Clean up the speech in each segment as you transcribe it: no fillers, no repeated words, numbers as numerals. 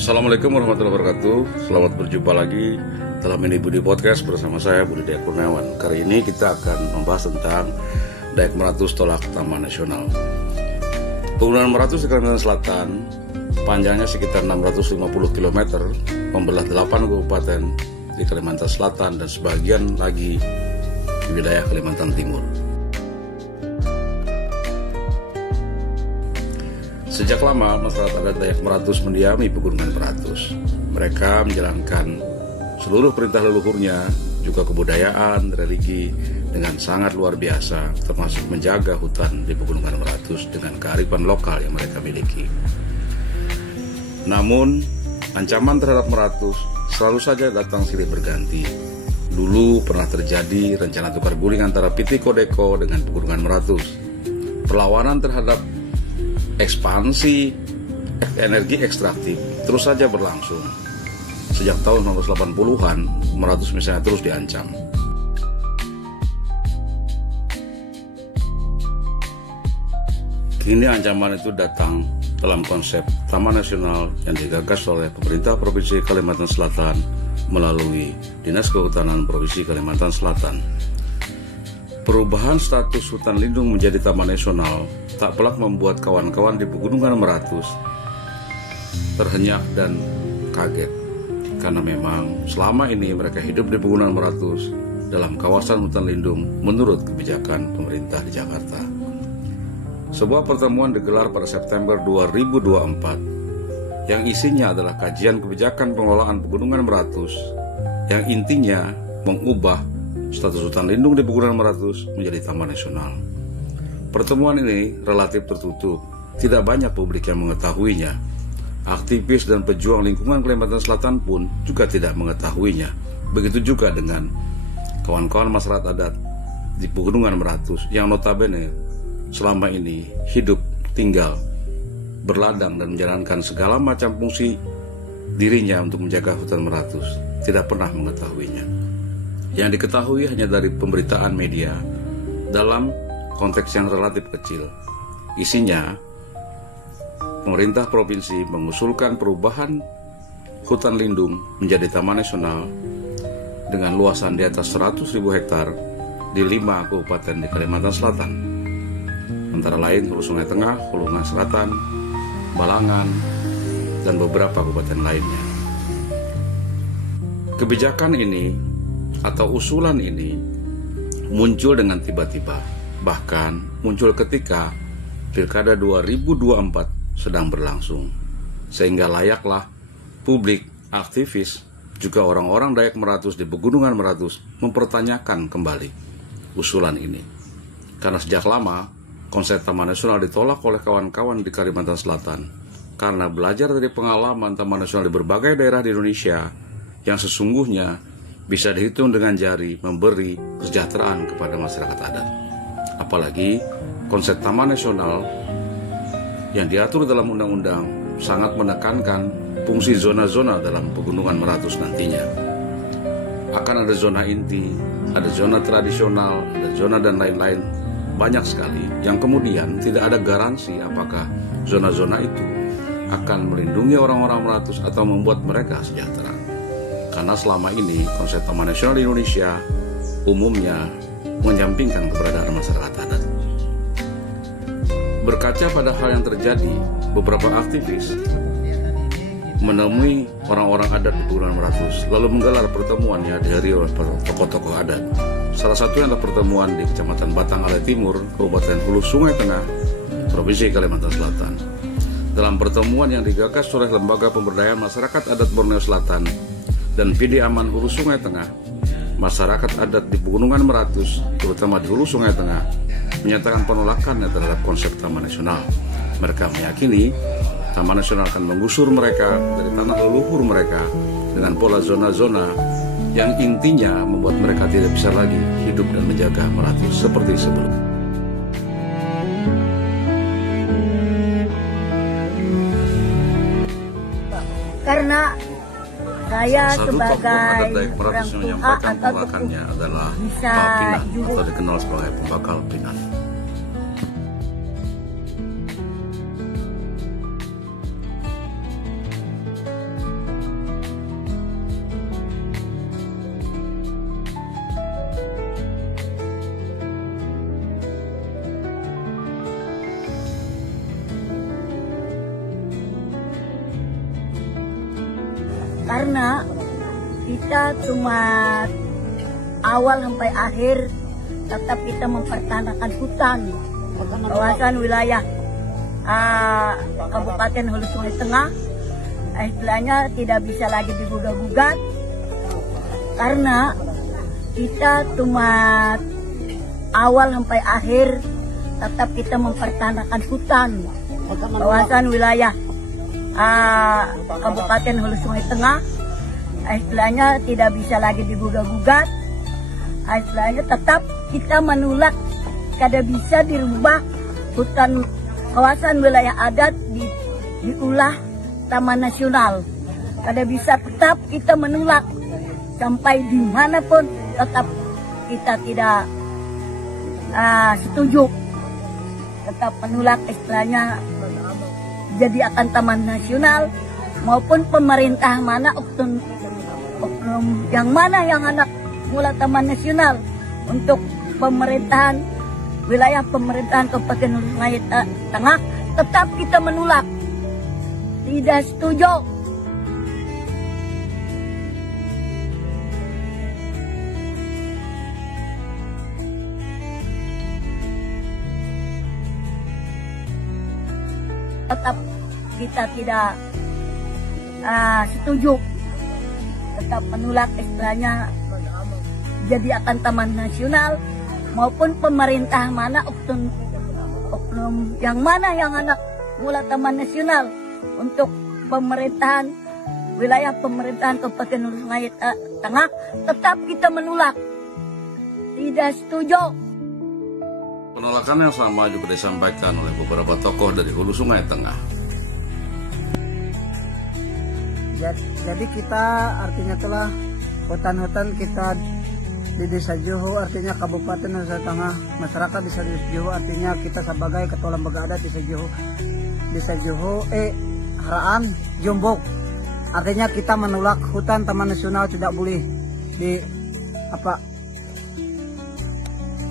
Assalamualaikum warahmatullahi wabarakatuh. Selamat berjumpa lagi dalam Ini Budi Podcast bersama saya Budi Dayak Kurniawan. Kali ini kita akan membahas tentang Dayak Meratus tolak Taman Nasional. Pegunungan Meratus di Kalimantan Selatan panjangnya sekitar 650 km, membelah 8 kabupaten di Kalimantan Selatan dan sebagian lagi di wilayah Kalimantan Timur. Sejak lama, masyarakat adat Dayak Meratus mendiami Pegunungan Meratus. Mereka menjalankan seluruh perintah leluhurnya, juga kebudayaan, religi, dengan sangat luar biasa, termasuk menjaga hutan di Pegunungan Meratus dengan kearifan lokal yang mereka miliki. Namun, ancaman terhadap Meratus selalu saja datang silih berganti. Dulu pernah terjadi rencana tukar guling antara PT Codeco dengan Pegunungan Meratus. Perlawanan terhadap ekspansi energi ekstraktif terus saja berlangsung. Sejak tahun 1980-an, Meratus misalnya terus diancam. Kini ancaman itu datang dalam konsep Taman Nasional yang digagas oleh pemerintah Provinsi Kalimantan Selatan melalui Dinas Kehutanan Provinsi Kalimantan Selatan. Perubahan status hutan lindung menjadi Taman Nasional tak pelak membuat kawan-kawan di Pegunungan Meratus terhenyak dan kaget, karena memang selama ini mereka hidup di Pegunungan Meratus dalam kawasan hutan lindung menurut kebijakan pemerintah di Jakarta. Sebuah pertemuan digelar pada September 2024 yang isinya adalah kajian kebijakan pengelolaan Pegunungan Meratus yang intinya mengubah status hutan lindung di Pegunungan Meratus menjadi Taman Nasional. Pertemuan ini relatif tertutup, tidak banyak publik yang mengetahuinya. Aktivis dan pejuang lingkungan Kalimantan Selatan pun juga tidak mengetahuinya. Begitu juga dengan kawan-kawan masyarakat adat di Pegunungan Meratus yang notabene selama ini hidup, tinggal, berladang dan menjalankan segala macam fungsi dirinya untuk menjaga hutan Meratus, tidak pernah mengetahuinya. Yang diketahui hanya dari pemberitaan media dalam konteks yang relatif kecil. Isinya, pemerintah provinsi mengusulkan perubahan hutan lindung menjadi Taman Nasional dengan luasan di atas 100.000 hektar di 5 kabupaten di Kalimantan Selatan, antara lain Hulu Sungai Tengah, Hulu Sungai Selatan, Balangan, dan beberapa kabupaten lainnya. Kebijakan ini atau usulan ini muncul dengan tiba-tiba, bahkan muncul ketika Pilkada 2024 sedang berlangsung, sehingga layaklah publik, aktivis, juga orang-orang Dayak Meratus di Pegunungan Meratus mempertanyakan kembali usulan ini. Karena sejak lama konsep Taman Nasional ditolak oleh kawan-kawan di Kalimantan Selatan, karena belajar dari pengalaman Taman Nasional di berbagai daerah di Indonesia yang sesungguhnya bisa dihitung dengan jari memberi kesejahteraan kepada masyarakat adat. Apalagi konsep Taman Nasional yang diatur dalam undang-undang sangat menekankan fungsi zona-zona dalam Pegunungan Meratus nantinya. Akan ada zona inti, ada zona tradisional, ada zona dan lain-lain, banyak sekali yang kemudian tidak ada garansi apakah zona-zona itu akan melindungi orang-orang Meratus atau membuat mereka sejahtera. Karena selama ini konsep Taman Nasional di Indonesia umumnya menyampingkan keberadaan masyarakat adat. Berkaca pada hal yang terjadi, beberapa aktivis menemui orang-orang adat di Pegunungan Meratus, lalu menggelar pertemuan yang dihadiri oleh tokoh-tokoh adat. Salah satunya adalah pertemuan di Kecamatan Batang Alai Timur, Kabupaten Hulu Sungai Tengah, Provinsi Kalimantan Selatan. Dalam pertemuan yang digagas oleh Lembaga Pemberdayaan Masyarakat Adat Borneo Selatan dan PD Aman Hulu Sungai Tengah, masyarakat adat di Pegunungan Meratus, terutama di Hulu Sungai Tengah, menyatakan penolakannya terhadap konsep Taman Nasional. Mereka meyakini Taman Nasional akan menggusur mereka dari tanah leluhur mereka dengan pola zona-zona yang intinya membuat mereka tidak bisa lagi hidup dan menjaga Meratus seperti sebelumnya. Karena saya sebagai orang tua atau adalah bisa Pinan atau dikenal sebagai pembakal Pinan. karena kita cuma awal sampai akhir tetap kita mempertahankan hutan kawasan wilayah Kabupaten Hulu Sungai Tengah. Istilahnya tidak bisa lagi digugat-gugat karena kita cuma awal sampai akhir tetap kita mempertahankan hutan kawasan wilayah Kabupaten Hulu Sungai Tengah. Istilahnya tidak bisa lagi digugat-gugat. Istilahnya tetap kita menolak kada bisa dirubah hutan kawasan wilayah adat diulah Taman Nasional. Kada bisa, tetap kita menolak sampai dimanapun tetap kita tidak setuju, tetap menolak istilahnya jadi akan Taman Nasional maupun pemerintah mana oknum yang mana yang anak mula Taman Nasional untuk pemerintahan wilayah pemerintahan Kabupaten Hulu Sungai Tengah tetap kita menolak, tidak setuju. Tetap kita tidak setuju, tetap menolak istilahnya jadi akan Taman Nasional maupun pemerintah mana oknum yang mana yang anak mula Taman Nasional untuk pemerintahan wilayah pemerintahan Kabupaten Hulu Sungai Tengah tetap kita menolak, tidak setuju. Penolakan yang sama juga disampaikan oleh beberapa tokoh dari Hulu Sungai Tengah. Jadi kita artinya telah hutan-hutan kita di Desa Joho, artinya Kabupaten Hulu Sungai Tengah, masyarakat Desa Joho, artinya kita sebagai Ketua Lembaga Adat Desa Joho Haraan Jombok, artinya kita menolak hutan Taman Nasional tidak boleh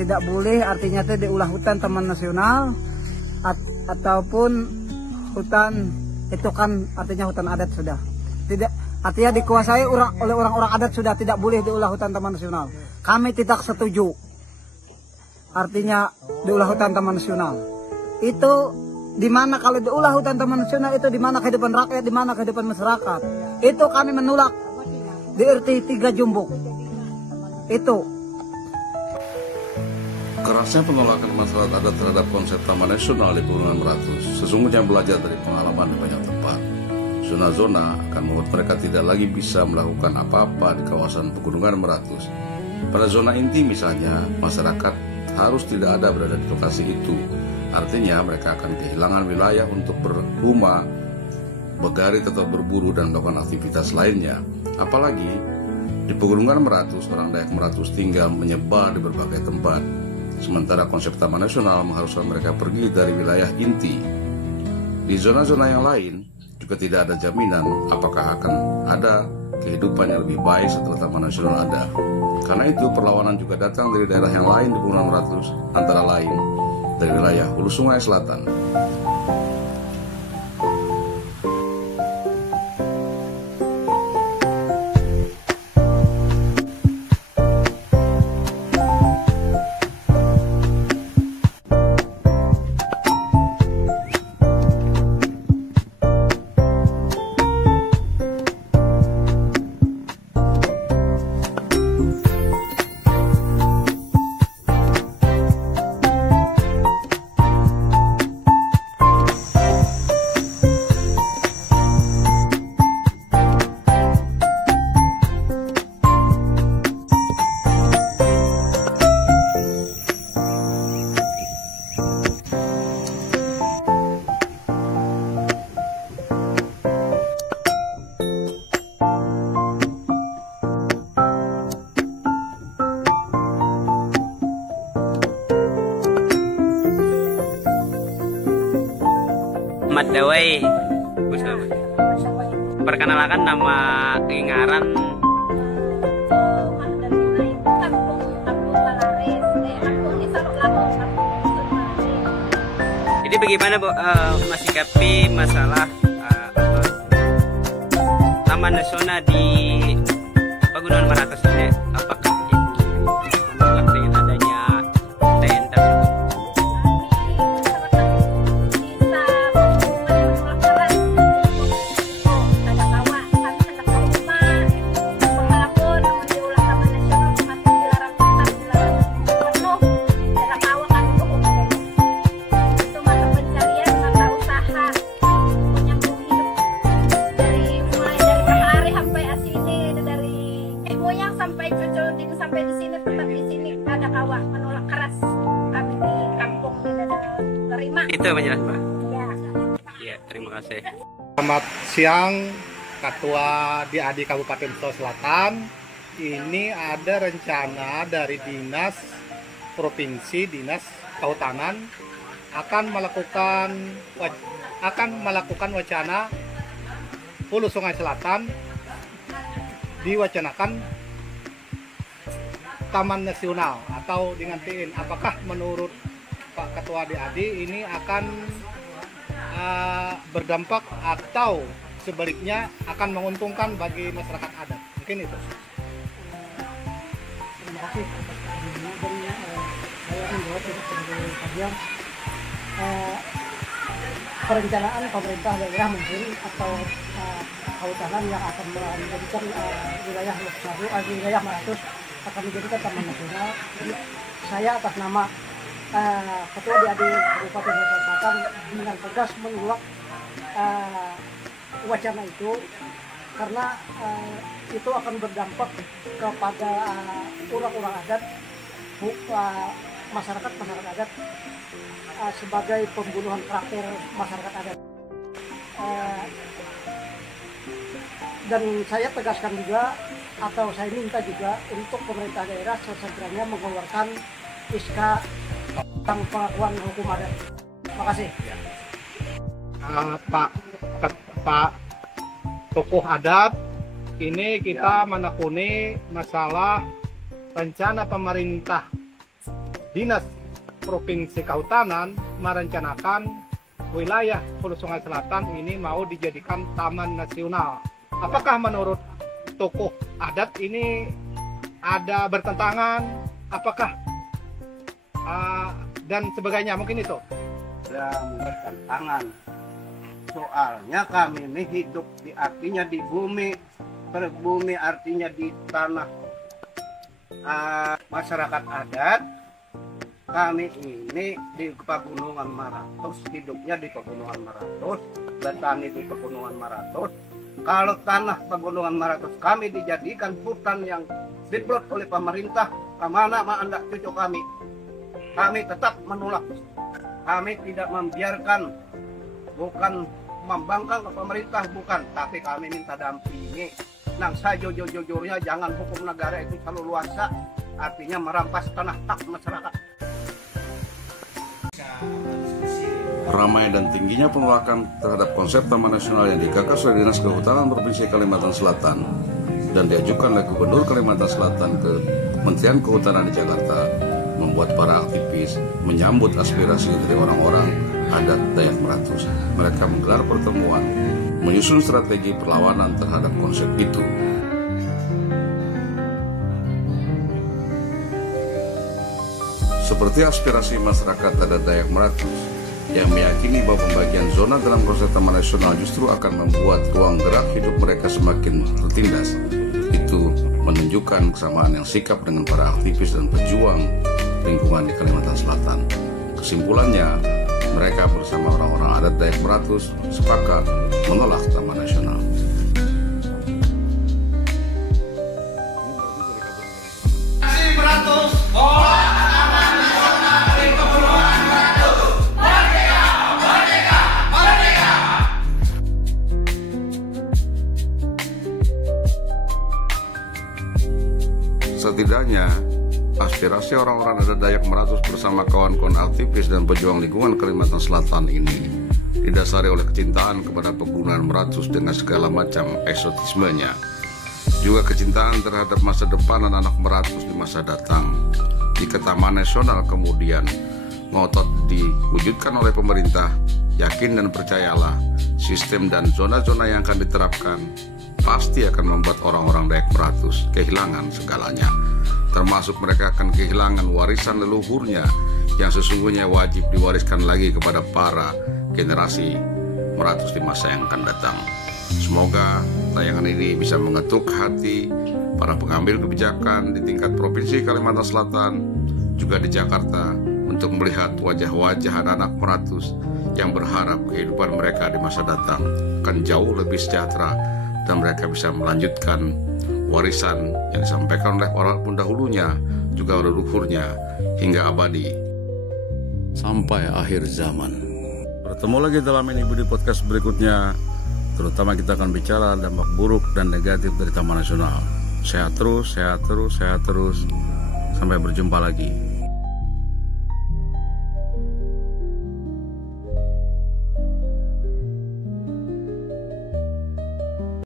tidak boleh, artinya itu diulah hutan Taman Nasional ataupun hutan itu kan artinya hutan adat sudah tidak, artinya dikuasai oleh orang-orang adat sudah tidak boleh diulah hutan Taman Nasional. Kami tidak setuju artinya diulah hutan Taman Nasional. Itu di mana kalau diulah hutan Taman Nasional itu di mana kehidupan rakyat, di mana kehidupan masyarakat. Itu kami menolak di RT 3 Jombok. Itu kerasnya penolakan masyarakat adat terhadap konsep Taman Nasional di Pegunungan Meratus sesungguhnya belajar dari pengalaman di banyak tempat. Zona-zona akan membuat mereka tidak lagi bisa melakukan apa-apa di kawasan Pegunungan Meratus. Pada zona inti misalnya, masyarakat harus tidak ada berada di lokasi itu. Artinya mereka akan kehilangan wilayah untuk berrumah, bergarit atau berburu dan melakukan aktivitas lainnya. Apalagi di Pegunungan Meratus, orang Dayak Meratus tinggal menyebar di berbagai tempat. Sementara konsep Taman Nasional mengharuskan mereka pergi dari wilayah inti. Di zona-zona yang lain juga tidak ada jaminan apakah akan ada kehidupan yang lebih baik setelah Taman Nasional ada. Karena itu perlawanan juga datang dari daerah yang lain di Pegunungan Meratus, antara lain dari wilayah Hulu Sungai Selatan. Ahmad Dawai. Perkenalkan nama Ingaran. Jadi bagaimana Bu, masikapi masalah Taman Nasional di Pegunungan Maratus ini, apakah Ibu menolak dengan adanya TN tersebut? Sampai di sini, tetap di sini ada kawah, menolak keras kami di kampung tidak terima. Itu menjelaskan, Pak. Ya. Iya, terima kasih. Selamat siang, Ketua DAD Kabupaten Sulawesi Selatan. Ini ada rencana dari Dinas Provinsi, Dinas Kehutanan akan melakukan wacana Hulu Sungai Selatan diwacanakan Taman Nasional atau dengan TN. Apakah menurut Pak Ketua DAD ini akan berdampak atau sebaliknya akan menguntungkan bagi masyarakat adat? Mungkin itu. Terima kasih. Saya menjawab sebagai kajian perencanaan pemerintah daerah mungkin atau kehutanan yang akan menjadikan wilayah Luksaru, wilayah Maratus akan menjadikan Taman Nasional. Jadi saya atas nama Ketua DAD Kabupaten Sulawesi Selatan dengan tegas menolak wacana itu karena itu akan berdampak kepada orang-orang adat, masyarakat adat sebagai pembunuhan karakter masyarakat adat. Dan saya tegaskan juga atau saya minta juga untuk pemerintah daerah segera mengeluarkan SK tentang pengakuan hukum adat. Terima kasih. Pak tokoh adat, ini kita menekuni masalah rencana pemerintah Dinas Provinsi Kehutanan merencanakan wilayah Hulu Sungai Selatan ini mau dijadikan Taman Nasional. Apakah menurut tokoh adat ini ada bertentangan? Apakah dan sebagainya, mungkin itu? Yang bertentangan. Soalnya kami ini hidup artinya di bumi, berbumi artinya di tanah masyarakat adat. Kami ini di Pegunungan Maratus, hidupnya di Pegunungan Maratus, bertani di Pegunungan Maratus. Kalau tanah Pegunungan Maratus kami dijadikan hutan yang diplot oleh pemerintah, kemana anda cucu kami? Kami tetap menolak. Kami tidak membiarkan, bukan membangkang ke pemerintah, bukan, tapi kami minta dampingi. Nang sajujurnya jangan hukum negara itu selalu luasa, artinya merampas tanah hak masyarakat. Ramai dan tingginya penolakan terhadap konsep Taman Nasional yang digagas oleh Dinas Kehutanan Provinsi Kalimantan Selatan dan diajukan oleh Gubernur Kalimantan Selatan ke Kementerian Kehutanan di Jakarta membuat para aktivis menyambut aspirasi dari orang-orang adat Dayak Maratus. Mereka menggelar pertemuan, menyusun strategi perlawanan terhadap konsep itu. Seperti aspirasi masyarakat adat Dayak Maratus yang meyakini bahwa pembagian zona dalam konsep Taman Nasional justru akan membuat ruang gerak hidup mereka semakin tertindas. Itu menunjukkan kesamaan yang sikap dengan para aktivis dan pejuang lingkungan di Kalimantan Selatan. Kesimpulannya, mereka bersama orang-orang adat Dayak Maratus sepakat menolak Taman Nasional. Setidaknya, aspirasi orang-orang adat Dayak Maratus bersama kawan-kawan aktivis dan pejuang lingkungan Kalimantan Selatan ini didasari oleh kecintaan kepada Pegunungan Maratus dengan segala macam eksotismenya, juga kecintaan terhadap masa depan anak-anak Maratus di masa datang. Jika Taman Nasional kemudian ngotot diwujudkan oleh pemerintah, yakin dan percayalah sistem dan zona-zona yang akan diterapkan pasti akan membuat orang-orang Dayak Meratus kehilangan segalanya. Termasuk mereka akan kehilangan warisan leluhurnya yang sesungguhnya wajib diwariskan lagi kepada para generasi Meratus di masa yang akan datang. Semoga tayangan ini bisa mengetuk hati para pengambil kebijakan di tingkat Provinsi Kalimantan Selatan, juga di Jakarta, untuk melihat wajah-wajah anak-anak Meratus yang berharap kehidupan mereka di masa datang akan jauh lebih sejahtera dan mereka bisa melanjutkan warisan yang disampaikan oleh orang pendahulunya, juga leluhurnya, hingga abadi sampai akhir zaman. Bertemu lagi dalam ini Budi Podcast berikutnya, terutama kita akan bicara dampak buruk dan negatif dari Taman Nasional. Sehat terus, sehat terus, sehat terus. Sampai berjumpa lagi.